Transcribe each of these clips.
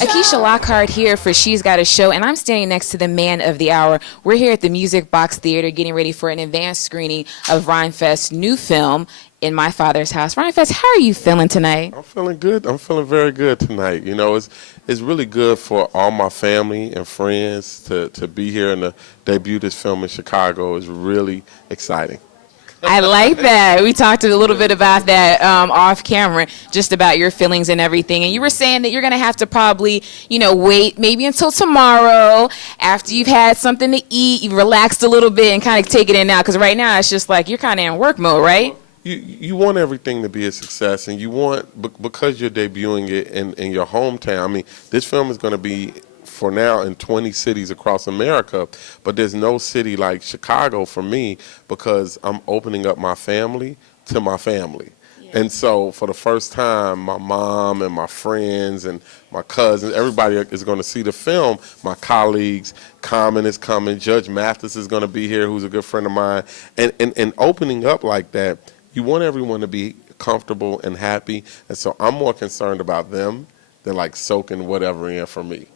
Akisha Lockhart here for She's Got a Show, and I'm standing next to the man of the hour. We're here at the Music Box Theater getting ready for an advanced screening of Rhymefest's new film, In My Father's House. Rhymefest, how are you feeling tonight? I'm feeling good. I'm feeling very good tonight. You know, it's really good for all my family and friends to be here and to debut this film in Chicago. Is really exciting. I like that. We talked a little bit about that off camera, just about your feelings and everything. And you were saying that you're going to have to probably, wait maybe until tomorrow after you've had something to eat, you've relaxed a little bit and kind of take it in now. Because right now it's just like you're kind of in work mode, right? You want everything to be a success, and you want, because you're debuting it in your hometown. I mean, this film is going to be, for now, in 20 cities across America, but there's no city like Chicago for me because I'm opening up my family to my family. Yeah. And so for the first time, my mom and my friends and my cousins, everybody is going to see the film. My colleagues, Common is coming, Judge Mathis is going to be here, who's a good friend of mine. And opening up like that, you want everyone to be comfortable and happy. And so I'm more concerned about them than like soaking whatever in for me,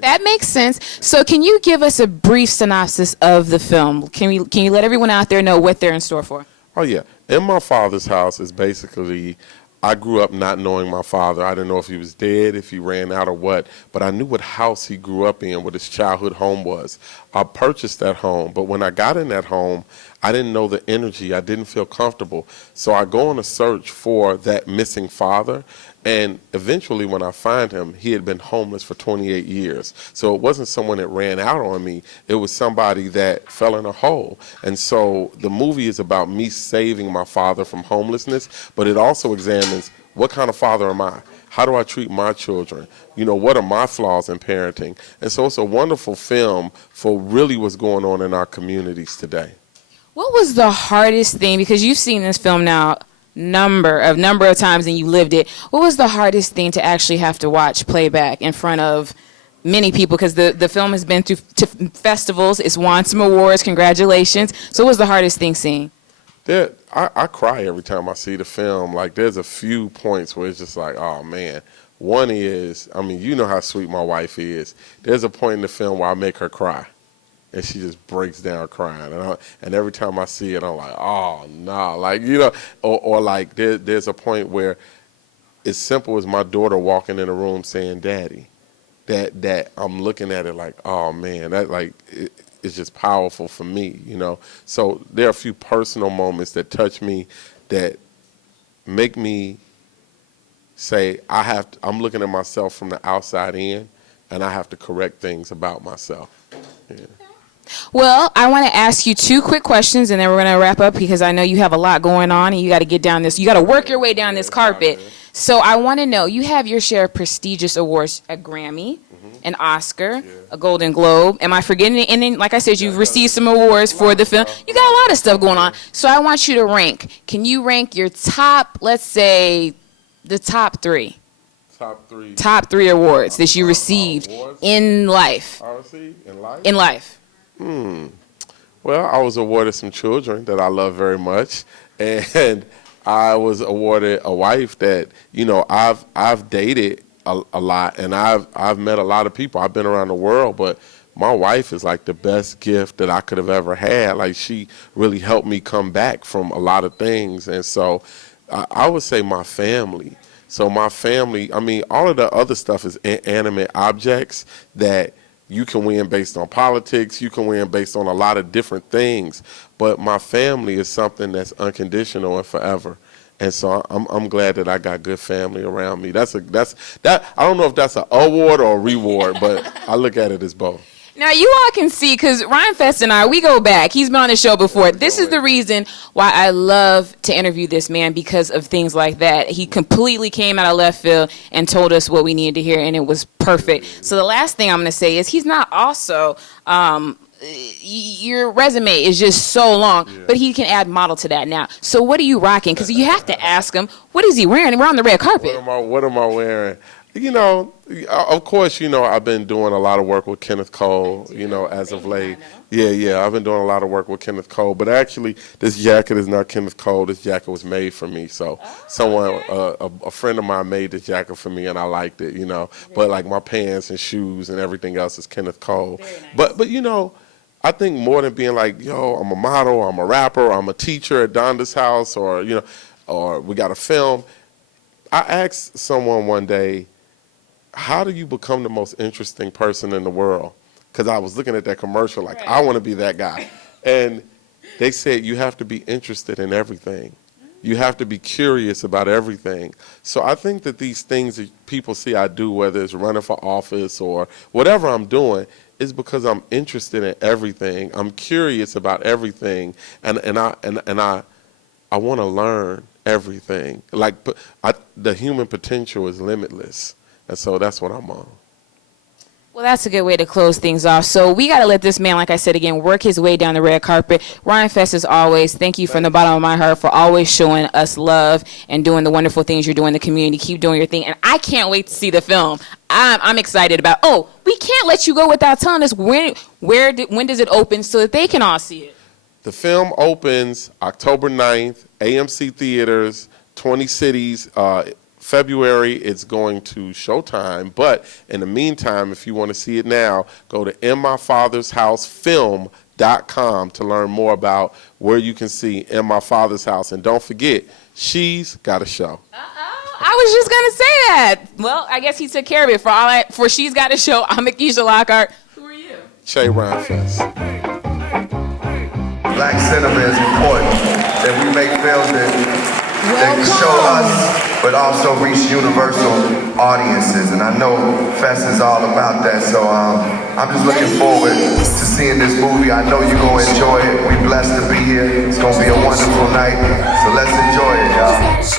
That makes sense. So can you give us a brief synopsis of the film? Can you let everyone out there know what they're in store for? Oh, yeah. In My Father's House is basically, I grew up not knowing my father. I didn't know if he was dead, if he ran out or what, but I knew what house he grew up in, what his childhood home was. I purchased that home, but when I got in that home, I didn't know the energy. I didn't feel comfortable. So I go on a search for that missing father, and eventually when I find him, he had been homeless for 28 years. So it wasn't someone that ran out on me. It was somebody that fell in a hole. And so the movie is about me saving my father from homelessness, but it also examines, what kind of father am I? How do I treat my children? What are my flaws in parenting? And so it's a wonderful film for really what's going on in our communities today. What was the hardest thing, because you've seen this film now number of times and you lived it, what was the hardest thing to actually have to watch playback in front of many people? Because the film has been through festivals, it's won some awards, congratulations. So what was the hardest thing seeing? I cry every time I see the film. Like, there's a few points where it's just like, oh man. One is, you know how sweet my wife is. There's a point in the film where I make her cry. And she just breaks down crying. And every time I see it, I'm like, oh, no. Like, or like there's a point where it's simple as my daughter walking in the room saying, Daddy, that I'm looking at it like, oh, man, that it's just powerful for me, So there are a few personal moments that touch me that make me say, I'm looking at myself from the outside in, and I have to correct things about myself. Yeah. Well, I want to ask you two quick questions, and then we're going to wrap up because I know you have a lot going on, and you got to get down this. You got to work your way down this carpet. So I want to know, you have your share of prestigious awards: a Grammy, an Oscar, a Golden Globe. Am I forgetting it? And then, like I said, you've received some awards for the film. You got a lot of stuff going on. So I want you to rank. Can you rank your top, let's say, the top three? Top three awards that you received in life. In life. Well, I was awarded some children that I love very much, and I was awarded a wife that I've dated a lot, and I've met a lot of people. I've been around the world, but my wife is like the best gift that I could have ever had. Like, she really helped me come back from a lot of things, and so I would say my family. So my family, all of the other stuff is inanimate objects that you can win based on politics. You can win based on a lot of different things. But my family is something that's unconditional and forever. And so I'm glad that I got good family around me. That's I don't know if that's an award or a reward, but I look at it as both. Now, you all can see, because Rhymefest and I, we go back. He's been on the show before. This is the reason why I love to interview this man, because of things like that. He completely came out of left field and told us what we needed to hear, and it was perfect. So the last thing I'm going to say is he's not also, your resume is just so long, but he can add model to that now. So what are you rocking? Because you have to ask him, what is he wearing? We're on the red carpet. What am I wearing? You know, of course, you know, I've been doing a lot of work with Kenneth Cole, you know, as of late. Yeah, I've been doing a lot of work with Kenneth Cole. But actually, this jacket is not Kenneth Cole. This jacket was made for me. So a friend of mine made this jacket for me, and I liked it, you know. But, like, my pants and shoes and everything else is Kenneth Cole. But you know, I think more than being like, yo, I'm a model, I'm a rapper, I'm a teacher at Donda's house, or, you know, or we got a film. I asked someone one day, how do you become the most interesting person in the world? Because I was looking at that commercial like, I want to be that guy. And they said you have to be interested in everything. You have to be curious about everything. So I think that these things that people see I do, whether it's running for office or whatever I'm doing, is because I'm interested in everything. I'm curious about everything, and I want to learn everything. Like, the human potential is limitless. And so that's what I'm on. Well, that's a good way to close things off. So we got to let this man, like I said again, work his way down the red carpet. Rhymefest, as always, thank you from the bottom of my heart for always showing us love and doing the wonderful things you're doing in the community. Keep doing your thing. And I can't wait to see the film. I'm excited about, we can't let you go without telling us when does it open so that they can all see it. The film opens October 9th, AMC Theaters, 20 cities. February, it's going to Showtime. But in the meantime, if you want to see it now, go to InMyFather'sHouseFilm.com to learn more about where you can see In My Father's House. And don't forget, she's got a show. I was just going to say that. Well, I guess he took care of it. For She's Got a Show, I'm Akisha Lockhart. Who are you? Che Rhymefest. Black cinema is important, that we make films that can show us, but also reach universal audiences. And I know Fest is all about that, so I'm just looking forward to seeing this movie. I know you're going to enjoy it. We're blessed to be here. It's going to be a wonderful night, so let's enjoy